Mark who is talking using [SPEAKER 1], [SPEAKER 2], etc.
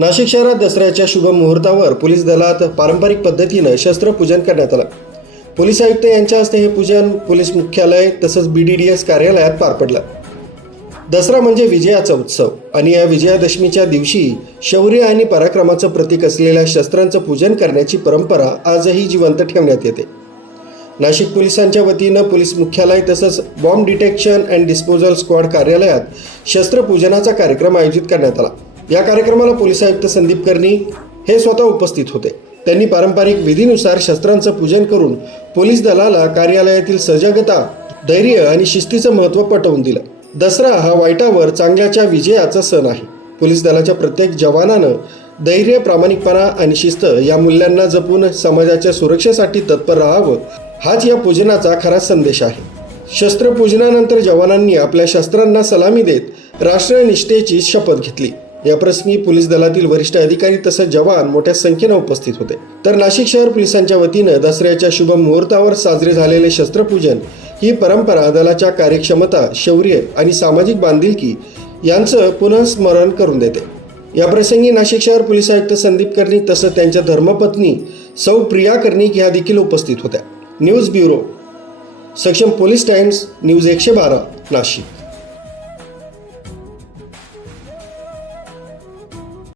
[SPEAKER 1] नाशिक शहरात दसऱ्याच्या शुभ मुहूर्तावर पोलीस दलात पारंपरिक पद्धतीनं शस्त्रपूजन करण्यात आलं. पोलीस आयुक्त यांच्या हस्ते हे पूजन पोलीस मुख्यालय तसंच बी डी डी एस कार्यालयात पार पडलं. दसरा म्हणजे विजयाचा उत्सव आणि या विजयादशमीच्या दिवशी शौर्य आणि पराक्रमाचं प्रतीक असलेल्या शस्त्रांचं पूजन करण्याची परंपरा आजही जिवंत ठेवण्यात येते. नाशिक पोलिसांच्या वतीनं पोलीस मुख्यालय तसंच bomb detection and disposal squad कार्यालयात शस्त्रपूजनाचा कार्यक्रम आयोजित करण्यात आला. या कार्यक्रमाला पोलीस आयुक्त संदीप कर्णिक हे स्वतः उपस्थित होते. त्यांनी पारंपरिक विधीनुसार शस्त्रांचं पूजन करून पोलीस दलाला कार्यालयातील सजगता धैर्य आणि शिस्तीचं महत्त्व पटवून दिलं. दसरा हा वाईटावर चांगल्याच्या विजयाचा सण आहे. पोलीस दलाच्या प्रत्येक जवानानं धैर्य प्रामाणिकपणा आणि शिस्त या मूल्यांना जपून समाजाच्या सुरक्षेसाठी तत्पर राहावं हाच या पूजनाचा खरा संदेश आहे. शस्त्रपूजनानंतर जवानांनी आपल्या शस्त्रांना सलामी देत राष्ट्रनिष्ठेची शपथ घेतली. याप्रसंगी पोलीस दलातील वरिष्ठ अधिकारी तसंच जवान मोठ्या संख्येनं उपस्थित होते. तर नाशिक शहर पोलिसांच्या वतीनं दसऱ्याच्या शुभ मुहूर्तावर साजरे झालेले शस्त्रपूजन ही परंपरा दलाच्या कार्यक्षमता शौर्य आणि सामाजिक बांधिलकी यांचं पुनःस्मरण करून देते. याप्रसंगी नाशिक शहर पोलीस आयुक्त संदीप कर्णिक तसंच त्यांच्या धर्मपत्नी सौ प्रिया कर्णिक ह्या देखील उपस्थित होत्या. News bureau Saksham police times news एकशे बारा नाशिक.